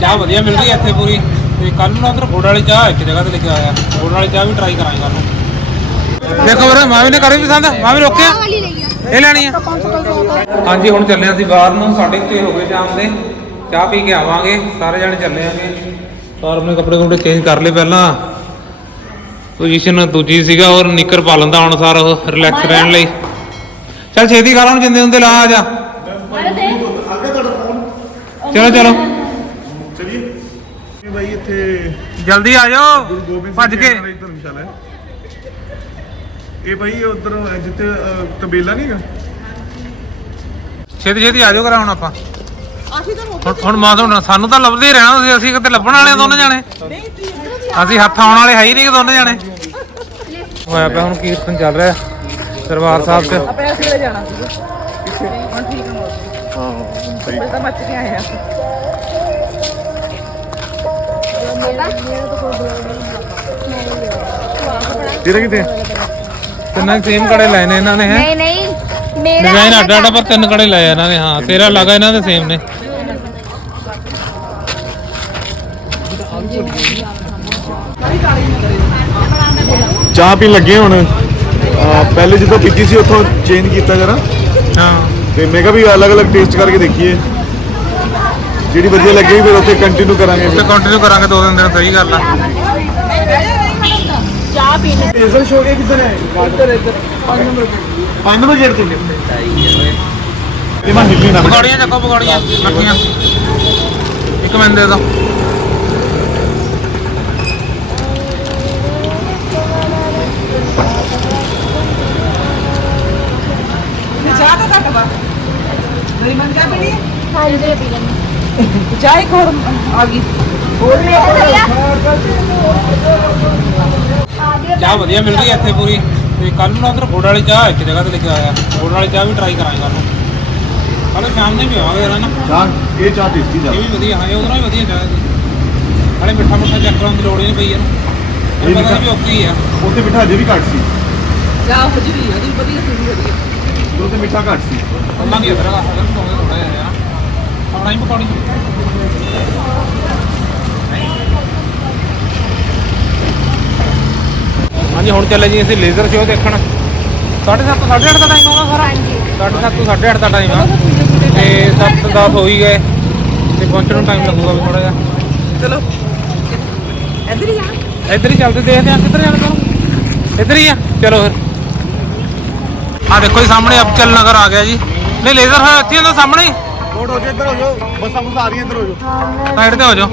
ਚਾਹ ਵਧੀਆ ਮਿਲ ਰਹੀ ਹੈ ਇੱਥੇ ਪੂਰੀ। ਤੇ ਕੱਲ ਨੂੰ ਉਧਰ ਗੋੜ ਵਾਲੀ ਚਾਹ ਇੱਕ ਜਗ੍ਹਾ ਤੇ ਲਿਖਿਆ ਹੋਇਆ ਗੋੜ ਵਾਲੀ ਚਾਹ ਵੀ ਟਰਾਈ ਕਰਾਂਗੇ ਕੱਲ ਨੂੰ। ਦੇਖੋ ਵੀਰੇ ਮਾਵੀ ਨੇ ਕਰੀ ਪਸੰਦ? ਮਾਵੀ ਰੋਕਿਆ? ਇਹ ਲੈਣੀ ਆ। ਹਾਂਜੀ ਹੁਣ ਚੱਲੇ ਅਸੀਂ ਬਾਹਰ ਨੂੰ। 6:30 ਹੋ ਗਏ ਸ਼ਾਮ ਦੇ। ਚਾਹ ਪੀ ਕੇ ਆਵਾਂਗੇ। ਸਾਰੇ ਜਣੇ ਚੱਲੇ ਆਂਗੇ। ਸਾਰ ਆਪਣੇ ਕੱਪੜੇ ਕੁਪੜੇ ਚੇਂਜ ਕਰ ਲਏ ਪਹਿਲਾਂ। ਪੋਜੀਸ਼ਨ ਦੂਜੀ ਸੀਗਾ ਹੋਰ ਨਿੱਕਰ ਪਾ ਲੈਂਦਾ ਹੁਣ ਸਾਰ ਉਹ ਰਿਲੈਕਸ ਰਹਿਣ ਲਈ। ਚੱਲ ਛੇਤੀ ਕਰ ਹੁਣ ਜਿੰਦੇ ਹੁੰਦੇ ਲਾ ਆ ਜਾ। ਚਲੋ ਚਲੋ। ਇੱਥੇ ਜਲਦੀ ਆ ਜਾਓ। ਗੁਰੂ ਗੋਬਿੰਦ ਭੱਜ ਸਿੰਘ ਕੇ ਧਰਮਸ਼ਾਲਾ ਹੈ ਇਹ ਭਾਈ ਉਧਰ ਜਿੱਥੇ ਅਹ, ਤਬੇਲਾ ਨਹੀਂ ਹੈਗਾ? ਛੇਤੀ ਛੇਤੀ ਆ ਜਾਓ ਕਰਾਂ ਹੁਣ ਆਪਾਂ। ਹੁਣ- ਹੁਣ ਮਾਂ ਤੋਂ ਸਾਨੂੰ ਤਾਂ ਲੱਭਦੇ ਹੀ ਰਹਿਣਾ ਤੁਸੀਂ ਅਸੀਂ ਕਿਤੇ ਲੱਭਣ ਵਾਲੇ ਆ ਦੋਨੇ ਜਾਣੇ। ਅਸੀਂ ਹੱਥ ਆਉਣ ਵਾਲੇ ਹੈ ਹੀ ਨਹੀਂ ਕਿ ਦੋਨੇ ਜਾਣੇ। ਹੋਇਆ ਪਿਆ ਹੁਣ ਕੀਰਤਨ ਚੱਲ ਰਿਹਾ ਦਰਬਾਰ ਸਾਹਿਬ 'ਚ। ਆਪਣੇ ਅਸੀਂ ਲੈ ਜਾਣਾ ਸੀ ਹੁਣ ਠੀਕ ਆ ਹਾਂ ਸਹੀ ਮੈਂ ਤਾਂ ਬਚ ਕੇ ਆਇਆ। ਤੇਰਾ ਕਿੱਥੇ? ਤਿੰਨਾਂ ਸੇਮ ਕੜੇ ਲਏ ਨੇ ਇਹਨਾਂ ਨੇ ਹੈ? ਨਹੀਂ ਨਹੀਂ ਮੇਰਾ ਡਿਜ਼ਾਈਨ ਅੱਡ ਅੱਡ ਪਰ ਤਿੰਨ ਕੜੇ ਲਏ ਇਹਨਾਂ ਨੇ ਹਾਂ ਤੇਰਾ ਲੱਗਾ ਇਹਨਾਂ ਦੇ ਸੇਮ ਨੇ। ਚਾਹ ਪੀਣ ਲੱਗੇ ਹੁਣ। ਪਹਿਲੇ ਜਦੋਂ ਪੀਤੀ ਸੀ ਉੱਥੋਂ ਚੇਂਜ ਕੀਤਾ ਜਰਾ। ਹਾਂ। ਤੇ ਮੈਂ ਕਿਹਾ ਵੀ ਅਲੱਗ-ਅਲੱਗ ਟੇਸਟ ਕਰਕੇ ਦੇਖੀਏ। ਜਿਹੜੀ ਵਧੀਆ ਲੱਗੀ ਫਿਰ ਉੱਥੇ ਕੰਟੀਨਿਊ ਕਰਾਂਗੇ ਤੇ ਕੰਟੀਨਿਊ ਕਰਾਂਗੇ ਦੋ ਤਿੰਨ ਦਿਨ ਸਹੀ ਗੱਲ ਆ। ਚਾਹ ਪੀਣ ਲੇਜ਼ਰ ਸ਼ੋ ਕੇ ਕਿੱਧਰ ਹੈ ਇੱਧਰ ਇੱਧਰ। 5 ਨੰਬਰ 5 ਨੰਬਰ ਗੇਟ ਤੇ ਇਹ ਮੈਂ ਹਿੱਲੀ ਨਾ ਪਕੌੜੀਆਂ ਚੱਕੋ ਪਕੌੜੀਆਂ। ਮੱਠੀਆਂ ਇੱਕ ਮਿੰਟ ਦੇ ਦੋ ਚਾਹ ਤਾਂ ਘੱਟ ਵਾ। ਮੇਰੀ ਮਨ ਚਾਹ ਪੀਣੀ ਹੈ? ਹਾਂ ਜੀ ਪੀ ਲੈਣੀ ਚਾਹ ਇੱਕ ਹੋਰ ਆ ਗਈ। ਹੋਰ ਵੀ ਚਾਹ ਵਧੀਆ ਮਿਲ ਰਹੀ ਹੈ ਇੱਥੇ ਪੂਰੀ। ਤੇ ਕੱਲ ਨੂੰ ਨਾ ਉਧਰ ਗੋੜ ਵਾਲੀ ਚਾਹ ਇੱਕ ਜਗ੍ਹਾ ਤੇ ਲਿਖਿਆ ਹੋਇਆ ਗੋੜ ਵਾਲੀ ਚਾਹ ਵੀ ਟਰਾਈ ਕਰਾਂਗੇ ਕੱਲ ਨੂੰ। ਕੱਲ ਸ਼ਾਮ ਨੂੰ ਵੀ ਆਵਾਂਗੇ ਯਾਰ ਨਾ? ਚਾਹ ਇਹ ਚਾਹ ਟੇਸਟੀ ਇਹ ਵੀ ਵਧੀਆ ਹਾਂ ਇਹ ਉਹਦੇ ਵੀ ਵਧੀਆ ਚਾਹ ਹੈ ਨਾਲੇ ਮਿੱਠਾ ਮੁੱਠਾ ਚੈੱਕ ਕਰਾਉਣ ਦੀ ਲੋੜ ਹੀ ਨਹੀਂ ਪਈ ਇਹਨੂੰ ਇਹ ਪਤਾ ਵੀ ਓਕੇ ਹੀ ਆ। ਉੱਥੇ ਮਿੱਠਾ ਅਜੇ ਵੀ ਘੱਟ ਸੀ। ਚਾਹ ਹੋ ਜੀ ਉਹਦੀ ਵਧੀਆ ਸੀ ਵਧੀਆ ਉੱਥੇ ਮਿੱਠਾ ਘੱਟ ਸੀ। ਅੱਲਾ ਕੀ ਜਿਹਾ ਯਾਰ ਹੀ ਪਕੌੜੀ ਹਾਂਜੀ ਹੁਣ ਚੱਲੇ ਜੀ ਅਸੀਂ ਲੇਜ਼ਰ ਸ਼ੋਅ ਦੇਖਣ। 7:30 8:30 ਦਾ ਟਾਈਮ ਹੋਣਾ ਸਾਰਾ? ਹਾਂਜੀ। 7:30 ਤੋਂ 8:30 ਦਾ ਟਾਈਮ ਆ। ਤੇ 7 10 ਹੋ ਹੀ ਗਏ। ਤੇ ਪਹੁੰਚਣ ਨੂੰ ਟਾਈਮ ਲੱਗੂਗਾ ਵੀ ਥੋੜਾ ਜਿਹਾ। ਚਲੋ। ਇੱਧਰ ਹੀ ਜਾਣਾ ਇੱਧਰ ਹੀ ਚੱਲਦੇ ਦੇਖਦੇ ਆ ਕਿੱਧਰ ਜਾਣਾ ਤੁਹਾਨੂੰ। ਇੱਧਰ ਹੀ ਆ। ਚਲੋ ਫਿਰ। ਆ ਦੇਖੋ ਜੀ ਸਾਹਮਣੇ ਅਬਚਲ ਨਗਰ ਆ ਗਿਆ ਜੀ। ਨਹੀਂ ਲੇਜ਼ਰ ਹੋਇਆ ਇੱਥੇ ਹੁੰਦਾ ਸਾਹਮਣੇ। ਹੀ ਕੋਡ ਹੋ ਜਾ ਇੱਧਰ ਹੋ ਜਾਓ। ਬੱਸਾਂ ਬੁੱਸਾਂ ਆ ਰਹੀਆਂ ਇੱਧਰ ਹੋ ਜਾਓ। ਸਾਈਡ ਤੇ ਹੋ ਜਾਓ।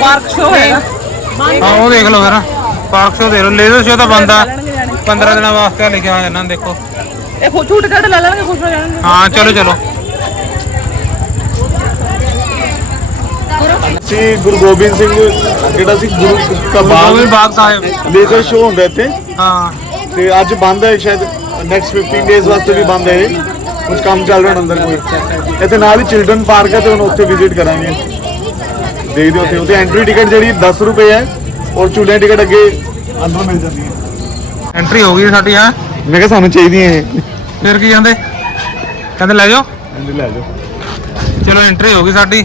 ਪਾਰਕ ਸ਼ੋ ਹੈਗਾ ਹਾਂ ਉਹ ਦੇਖ ਲਓ ਫਿਰ। ਪਾਰਕ ਸ਼ੋ ਦੇਖ ਲਓ। ਲੇਜ਼ਰ ਸ਼ੋ ਤਾਂ ਬੰਦਾ 15 ਦਿਨਾਂ ਵਾਸਤੇ ਲਿਖਿਆ ਹੋਇਆ ਇਹਨਾਂ ਨੇ ਦੇਖੋ। ਇਹ ਖੁਦ ਛੂਟ ਕੱਢ ਲੈ ਲੈਣਗੇ ਖੁਸ਼ ਹੋ ਜਾਣਗੇ। ਹਾਂ ਚਲੋ ਚਲੋ। ਸੀ ਗੁਰੂ ਗੋਬਿੰਦ ਸਿੰਘ ਜਿਹੜਾ ਸੀ ਗੁਰੂ ਦਾ ਬਾਗ। ਗੋਬਿੰਦ ਬਾਗ ਸਾਹਿਬ। ਲੇਜ਼ਰ ਸ਼ੋ ਹੁੰਦਾ ਇੱਥੇ। ਹਾਂ। ਤੇ ਅੱਜ ਬੰਦ ਹੈ ਸ਼ਾਇਦ ਨੈਕਸਟ 15 ਡੇਜ਼ ਵਾਸਤੇ ਵੀ ਬੰਦ ਹੈ ਇਹ। ਕੁਝ ਕੰਮ ਚੱਲ ਰਿਹਾ ਅੰਦਰ ਕੋਈ। ਇੱਥੇ ਨਾਲ ਹੀ ਚਿਲਡਰਨ ਪਾਰਕ ਹੈ ਤੇ ਹੁਣ ਉੱਥੇ ਵਿਜ਼ਿਟ ਕਰਾਂਗੇ। ਦੇਖਦੇ ਉੱਥੇ। ਉੱਥੇ ਐਂਟਰੀ ਟਿਕਟ ਜਿਹੜੀ 10 ਰੁਪਏ ਹੈ ਔਰ ਝੂਲੇ ਟਿਕਟ ਅੱਗੇ ਅੰਦਰ ਮਿਲ ਜਾਂਦੀ ਹੈ। ਐਂਟਰੀ ਹੋ ਗਈ ਸਾਡੀ ਹਾਂ? ਮੈਂ ਕਿਹਾ ਸਾਨੂੰ ਚਾਹੀਦੀਆਂ ਇਹ। ਫਿਰ ਕੀ ਕਹਿੰਦੇ? ਕਹਿੰਦੇ ਲੈ ਜਾਓ। ਲੈ ਜਾਓ। ਚਲੋ ਐਂਟਰੀ ਹੋ ਗਈ ਸਾਡੀ।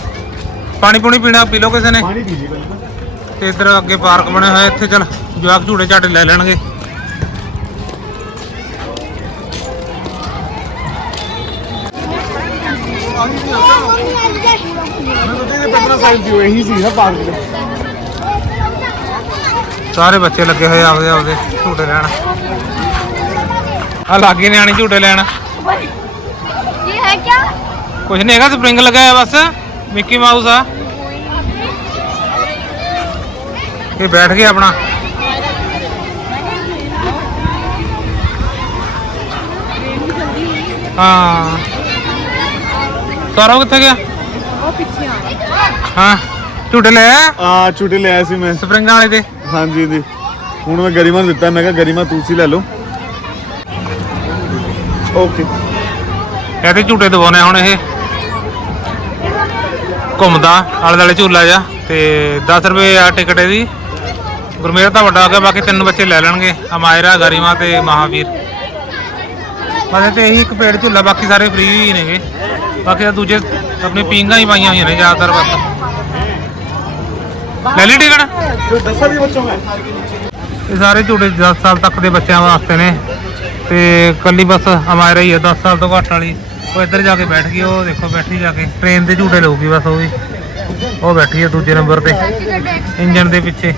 ਪਾਣੀ ਪੂਣੀ ਪੀਣਾ ਪੀ ਲਓ ਕਿਸੇ ਨੇ। ਤੇ ਇਧਰ ਅੱਗੇ ਪਾਰਕ ਬਣਿਆ ਹੋਇਆ ਇੱਥੇ ਚਲ ਜਵਾਕ ਝੂੜੇ ਝਾਟੇ ਲੈ ਲੈਣਗੇ। ਸਾਰੇ ਬੱਚੇ ਲੱਗੇ ਹੋਏ ਆਪਦੇ ਆਪਦੇ ਝੂਟੇ ਲੈਣ। ਆ ਲਾਗੇ ਨਿਆਣੇ ਝੂਟੇ ਲੈਣ। ਇਹ ਹੈ ਕੁਝ ਨਹੀਂ ਹੈਗਾ ਸਪ੍ਰਿੰਗ ਲਗਾਇਆ ਬਸ। ਮਿੱਕੀ ਮਾਊਸ ਆ। ਇਹ ਬੈਠ ਗਿਆ ਆਪਣਾ। ਹਾਂ। ਸਾਰਾ ਕਿੱਥੇ ਗਿਆ? ਉਹ ਪਿੱਛੇ ਆ। ਹਾਂ। ਝੂਟੇ ਲੈ ਆਇਆ ਆ ਛੁੱਟੀ ਲਿਆ ਸੀ ਮੈਂ। ਸਪਰਿੰਗਾਂ ਵਾਲੇ ਦੇ ਹਾਂਜੀ ਜੀ ਹੁਣ ਮੈਂ ਗਰੀਮਾ ਨੂੰ ਦਿੱਤਾ। ਮੈਂ ਕਿਹਾ ਗਰੀਮਾ ਤੁਸੀਂ ਲੈ ਲਓ। ਓਕੇ। ਇਹਦੇ ਝੂਟੇ ਦਵਾਉਣੇ ਹੁਣ ਇਹ। ਘੁੰਮਦਾ, ਆਲੇ ਦਾਲੇ ਝੂਲਾ ਜਾ ਤੇ 10 ਰੁਪਏ ਆ ਟਿਕਟ ਇਹਦੀ। ਗੁਰਮੇਰ ਤਾਂ ਵੱਡਾ ਹੋ ਗਿਆ, ਬਾਕੀ ਤਿੰਨ ਬੱਚੇ ਲੈ ਲੈਣਗੇ ਅਮਾਇਰਾ ਗਰੀਮਾ ਤੇ ਮਹਾਵੀਰ। ਬਸ ਤੇ ਇਹੀ ਇੱਕ ਪੇੜ ਝੂਲਾ, ਬਾਕੀ ਸਾਰੇ ਫ੍ਰੀ ਹੀ ਨੇਗੇ। ਬਾਕੀ ਤਾਂ ਦੂਜੇ ਆਪਣੇ ਪੀਂਗਾ ਹੀ ਪਾਈਆਂ ਹੋਈਆਂ ਨੇ ਜ਼ਿਆਦਾਤਰ ਬਸ। ਲੈ ਲਈ ਟਿਕਟ? ਇਹ ਸਾਰੇ ਝੂਟੇ 10 ਸਾਲ ਤੱਕ ਦੇ ਬੱਚਿਆਂ ਵਾਸਤੇ ਨੇ। ਤੇ ਕੱਲੀ ਬਸ ਅਮਾਇਰਾ ਹੀ ਹੈ 10 ਸਾਲ ਤੋਂ ਘੱਟ ਵਾਲੀ। ਉਹ ਇੱਧਰ ਜਾ ਕੇ ਬੈਠ ਗਈ ਉਹ ਦੇਖੋ ਬੈਠੀ ਜਾ ਕੇ ਟ੍ਰੇਨ ਦੇ ਝੂਟੇ ਲਊਗੀ ਬਸ ਉਹ ਵੀ ਉਹ ਬੈਠੀ ਹੈ ਦੂਜੇ ਨੰਬਰ ਤੇ ਇੰਜਨ ਦੇ ਪਿੱਛੇ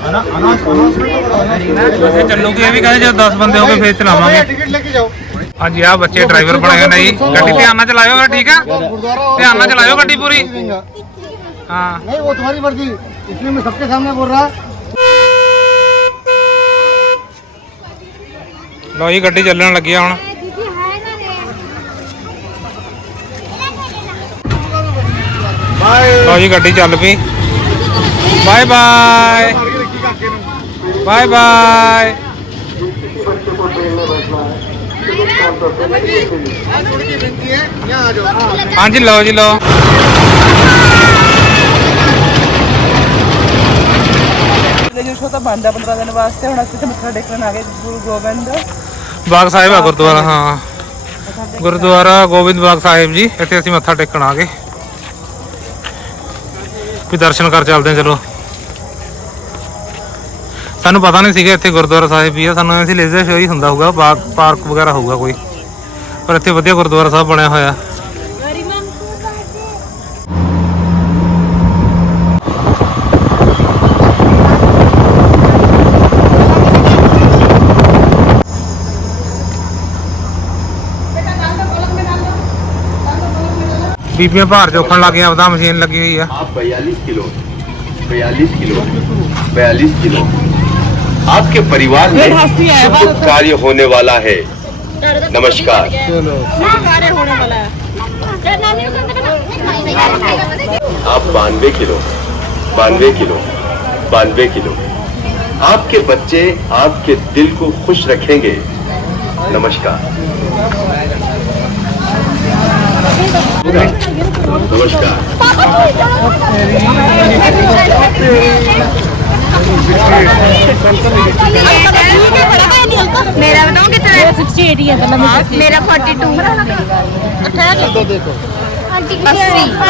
ਵੈਸੇ ਚੱਲੂਗੀ ਇਹ ਵੀ ਕਹਿੰਦੇ ਜਦੋਂ 10 ਬੰਦੇ ਹੋ ਗਏ ਫੇਰ ਚਲਾਵਾਂਗੇ टिकट लेके जाओ ਹਾਂਜੀ ਆ ਬੱਚੇ ਡਰਾਈਵਰ ਬਣੇ ਹੋਏ ਨੇ ਜੀ ਗੱਡੀ ਧਿਆਨ ਨਾਲ ਚਲਾਇਓ ਫਿਰ ਠੀਕ ਆ ਧਿਆਨ ਨਾਲ ਚਲਾਇਓ ਗੱਡੀ ਪੂਰੀ ਹਾਂ नहीं वो तुम्हारी मर्जी इसलिए मैं सबके सामने बोल रहा ਲਓ ਜੀ ਗੱਡੀ ਚੱਲਣ ਲੱਗੀ ਆ ਹੁਣ ਲਓ ਜੀ, ਗੱਡੀ ਚੱਲ ਪਈ। Bye bye. Bye bye. ਹਾਂਜੀ, ਲਓ ਜੀ, ਲਓ। ਜੋ ਛੋਟਾ ਬੰਦਾ 15 ਦਿਨ ਵਾਸਤੇ ਹੁਣ ਅਸੀਂ ਤੇ ਮੱਥਾ ਟੇਕਣ ਆ ਗਏ ਗੁਰੂ ਗੋਬਿੰਦ ਬਾਗ ਸਾਹਿਬ ਆ ਗੁਰਦੁਆਰਾ, ਹਾਂ। ਗੁਰਦੁਆਰਾ ਗੋਬਿੰਦ ਬਾਗ ਸਾਹਿਬ ਜੀ, ਇੱਥੇ ਅਸੀਂ ਮੱਥਾ ਟੇਕਣ ਆ ਗਏ। ਵੀ ਦਰਸ਼ਨ ਕਰ ਚੱਲਦੇ ਹਾਂ, ਚਲੋ। ਸਾਨੂੰ ਪਤਾ ਨਹੀਂ ਸੀਗਾ ਇੱਥੇ ਗੁਰਦੁਆਰਾ ਸਾਹਿਬ ਵੀ ਆ, ਸਾਨੂੰ ਐਸੀ ਲੇਜ਼ਰ ਸ਼ੋ ਹੀ ਹੁੰਦਾ ਹੋਊਗਾ ਬਾਗ ਪਾਰਕ ਵਗੈਰਾ ਹੋਊਗਾ ਕੋਈ। ਪਰ ਇੱਥੇ ਵਧੀਆ ਗੁਰਦੁਆਰਾ ਸਾਹਿਬ ਬਣਿਆ ਹੋਇਆ। ਬੀਬੀਆਂ ਭਾਰ ਚੋਖਣ ਲੱਗ ਗਈਆਂ ਆਪਦਾ ਮਸ਼ੀਨ ਲੱਗੀ ਹੋਈ ਆ आप बयालीस किलो बयालीस किलो बयालीस किलो आपके परिवार में हंसी है, शुभ बात- कार्य होने वाला है नमस्कार कार्य होने वाला है आप बानवे किलो बानवे किलो बानवे किलो आपके बच्चे आपके दिल को खुश रखेंगे नमस्कार नमस्कार मेरा बताओ कितना सिक्सटी एट है? मेरा फोर्टी टू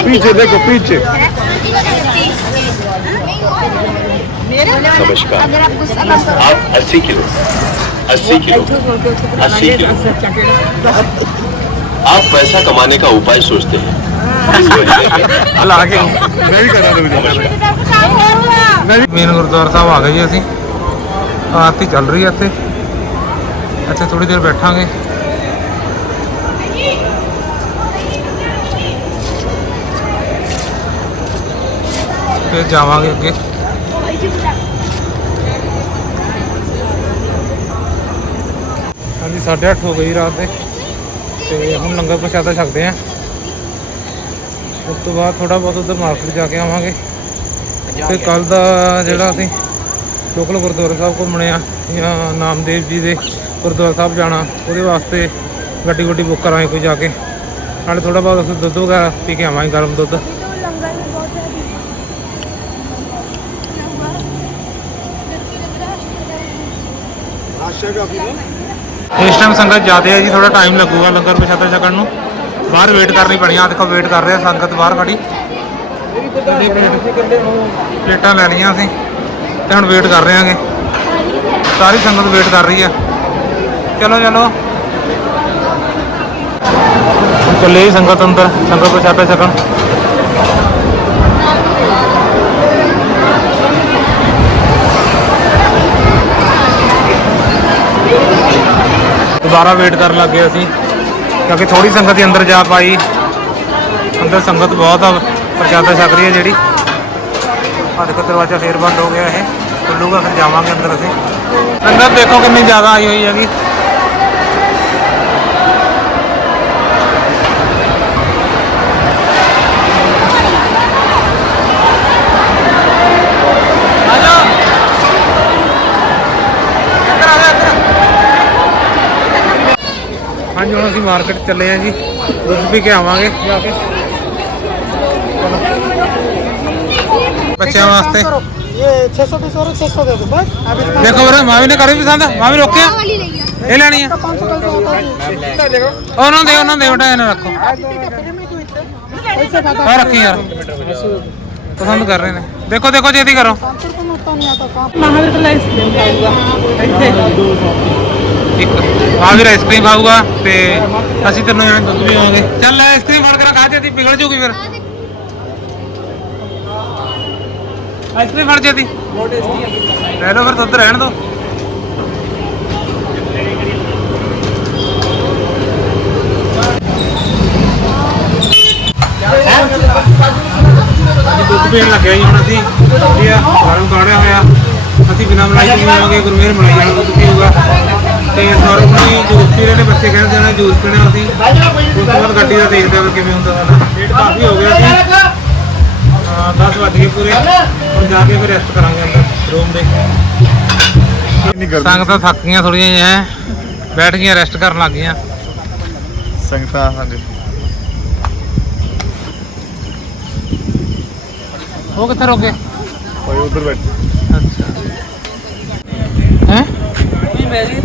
पीछे देखो पीछे। नमस्कार। आप अस्सी किलो अस्सी किलो अस्सी किलो। आप पैसा कमाने का उपाय सोचते हैं इस वजह से ਲਾ ਕੇ मैं भी कर रहा था ਮੇਨ ਗੁਰਦੁਆਰਾ ਸਾਹਿਬ ਆ ਗਏ ਜੀ ਅਸੀਂ ਆਰਤੀ ਚੱਲ ਰਹੀ ਹੈ ਇੱਥੇ ਇੱਥੇ ਥੋੜੀ ਦੇਰ ਬੈਠਾਂਗੇ ਫਿਰ ਜਾਵਾਂਗੇ ਅੱਗੇ ਹਾਂਜੀ 8:30 ਹੋ ਗਈ ਰਾਤ ਦੇ ਤੇ ਹੁਣ ਲੰਗਰ ਪ੍ਰਸ਼ਾਦਾ ਛਕਦੇ ਆਂ। ਉਸ ਤੋਂ ਬਾਅਦ ਥੋੜਾ ਬਹੁਤ ਉਧਰ ਮਾਰਕੀਟ ਜਾ ਕੇ ਆਵਾਂਗੇ। ਤੇ ਕੱਲ ਦਾ ਜਿਹੜਾ ਅਸੀਂ ਲੋਕਲ ਗੁਰਦੁਆਰਾ ਸਾਹਿਬ ਘੁੰਮਣੇ ਆ, ਜਾਂ ਨਾਮਦੇਵ ਜੀ ਦੇ ਗੁਰਦੁਆਰਾ ਸਾਹਿਬ ਜਾਣਾ, ਉਹਦੇ ਵਾਸਤੇ ਗੱਡੀ ਗੁੱਡੀ ਬੁੱਕ ਕਰਾਂਗੇ ਕੋਈ ਜਾ ਕੇ। ਨਾਲੇ ਥੋੜਾ ਬਹੁਤ ਅਸੀਂ ਦੁੱਧ ਵਗੈਰਾ ਪੀ ਕੇ ਆਵਾਂਗੇ ਗਰਮ ਦੁੱਧ। ਇਸ ਟਾਈਮ ਸੰਗਤ ਜ਼ਿਆਦਾ ਹੈ ਜੀ ਥੋੜਾ ਟਾਈਮ ਲੱਗੂਗਾ ਲੰਗਰ ਪ੍ਰਸ਼ਾਦਾ ਛਕਣ ਨੂੰ। ਬਾਹਰ ਵੇਟ ਕਰਨੀ ਪੈਣੀ ਆ, ਦੇਖੋ ਵੇਟ ਕਰ ਰਹੇ ਆ ਸੰਗਤ ਬਾਹਰ ਖੜੀ। ਜਿਹੜੀ ਪਲੇਟਾਂ ਲੈਣੀਆਂ ਅਸੀਂ, ਤੇ ਹੁਣ ਵੇਟ ਕਰ ਰਹੇ ਆਂਗੇ। ਸਾਰੀ ਸੰਗਤ ਵੇਟ ਕਰ ਰਹੀ ਆ। ਚਲੋ ਚਲੋ। ਚੱਲੇ ਜੀ ਸੰਗਤ ਅੰਦਰ, ਸੰਗਤ ਪ੍ਰਸ਼ਾਦਾ ਛਕਣ। ਦੁਬਾਰਾ ਵੇਟ ਕਰਨ ਲੱਗੇ ਅਸੀਂ, ਕਿਉਂਕਿ ਥੋੜੀ ਸੰਗਤ ਹੀ ਅੰਦਰ ਜਾ ਪਾਈ। ਅੰਦਰ ਸੰਗਤ ਬਹੁਤ ਆ, ਪ੍ਰਸ਼ਾਦਾ ਛਕ ਰਹੀ ਹੈ ਜਿਹੜੀ। ਆ ਦੇਖੋ, ਦਰਵਾਜ਼ਾ ਫੇਰ ਬੰਦ ਹੋ ਗਿਆ ਇਹ। ਖੁੱਲੂਗਾ, ਫਿਰ ਜਾਵਾਂਗੇ ਅੰਦਰ ਅਸੀਂ। ਸੰਗਤ ਦੇਖੋ ਕਿੰਨੀ ਜ਼ਿਆਦਾ ਆਈ ਹੋਈ ਹੈਗੀ ਆਜਾ ਇੱਧਰ ਆ ਜਾ ਇੱਧਰ ਹਾਂਜੀ ਹੁਣ ਅਸੀਂ ਮਾਰਕੀਟ ਚੱਲੇ ਆ ਜੀ ਦੁੱਧ ਪੀ ਕੇ ਆਵਾਂਗੇ ਜਾ ਕੇ ਬੱਚਿਆਂ ਵਾਸਤੇ ये 600 पीस और 600 दे दो बस अभी ਦੇਖੋ ਵੀਰੇ ਮਾਵੀ ਨੇ ਕਰੀ ਪਸੰਦ ਮਾਵੀ ਰੋਕਿਆ वाली ले गया ਇਹ ਲੈਣੀ ਆ ਉਹਨਾਂ ਦੇ ਉਹਨਾਂ ਦੇ ਬਟਾ ਇਹਨਾਂ ਰੱਖੋ ਆ ਰੱਖੀ ਯਾਰ ਪਸੰਦ ਕਰ ਰਹੇ ਨੇ ਦੇਖੋ ਦੇਖੋ ਜੇਦੀ ਕਰੋ ਮਹਾਵੀਰ ਕੋਲ ਆਈਸਕ੍ਰੀਮ ਖਾਊਗਾ ਇੱਥੇ ਆਈਸਕ੍ਰੀਮ ਖਾਊਗਾ ਤੇ ਅਸੀਂ ਤੈਨੂੰ ਜਾਣ ਦੁੱਧ ਵੀ ਆਵਾਂਗੇ ਚੱਲ ਆਈਸਕ੍ਰੀਮ ਫੜ ਕੇ ਰੱਖ, ਆ ਜੇਦੀ ਪਿਘਲ ਜੂਗੀ ਫਿਰ। ਆਈਸਕ੍ਰੀਮ ਫੜ ਜੇਦੀ ਲੈ ਲਓ ਫਿਰ ਦੁੱਧ, ਰਹਿਣ ਦੋ। ਦੁੱਧ ਪੀਣ ਲੱਗਿਆ ਜੀ ਹੁਣ ਅਸੀਂ। ਵਧੀਆ, ਗਰਮ ਕਾੜਿਆ ਹੋਇਆ। ਅਸੀਂ ਬਿਨਾਂ ਮਲਾਈ ਤੋਂ ਪੀਵਾਂਗੇ ਗੁਰਮੇਰ ਮਲਾਈ ਵਾਲਾ ਦੁੱਧ ਪੀਊਗਾ। ਤੇ ਸੌਰਵ ਨੇ ਜੂਸ ਪੀ ਰਹੇ ਨੇ ਬੱਚੇ ਕਹਿੰਦੇ ਨੇ ਜੂਸ ਪੀਣਾ ਅਸੀਂ। ਉਸ ਤੋਂ ਬਾਅਦ ਗੱਡੀ ਦਾ ਦੇਖਦੇ ਹਾਂ ਕਿਵੇਂ ਹੁੰਦਾ ਸਾਡਾ ਲੇਟ ਕਾਫੀ ਹੋ ਗਿਆ ਸੀ। ਹਾਂ 10 ਵੱਜ ਗਏ ਪੂਰੇ। ਹੁਣ ਜਾ ਕੇ ਫਿਰ ਰੈਸਟ ਕਰਾਂਗੇ ਅੰਦਰ ਰੂਮ ਦੇ। ਸੰਗਤਾਂ ਥੱਕ ਗਈਆਂ ਥੋੜੀਆਂ ਜਿਹਾ ਬੈਠ ਗਈਆਂ ਰੈਸਟ ਕਰਨ ਲੱਗ ਗਈਆਂ। ਸੰਗਤਾਂ ਹਾਂਜੀ ਉਹ ਕਿੱਥੇ ਰੁਕ? ਗਏ ਭਾਈ ਉਧਰ ਬੈਠੇ। ਅੱਛਾ। ਹੈ? ਮੈਂ ਜੀ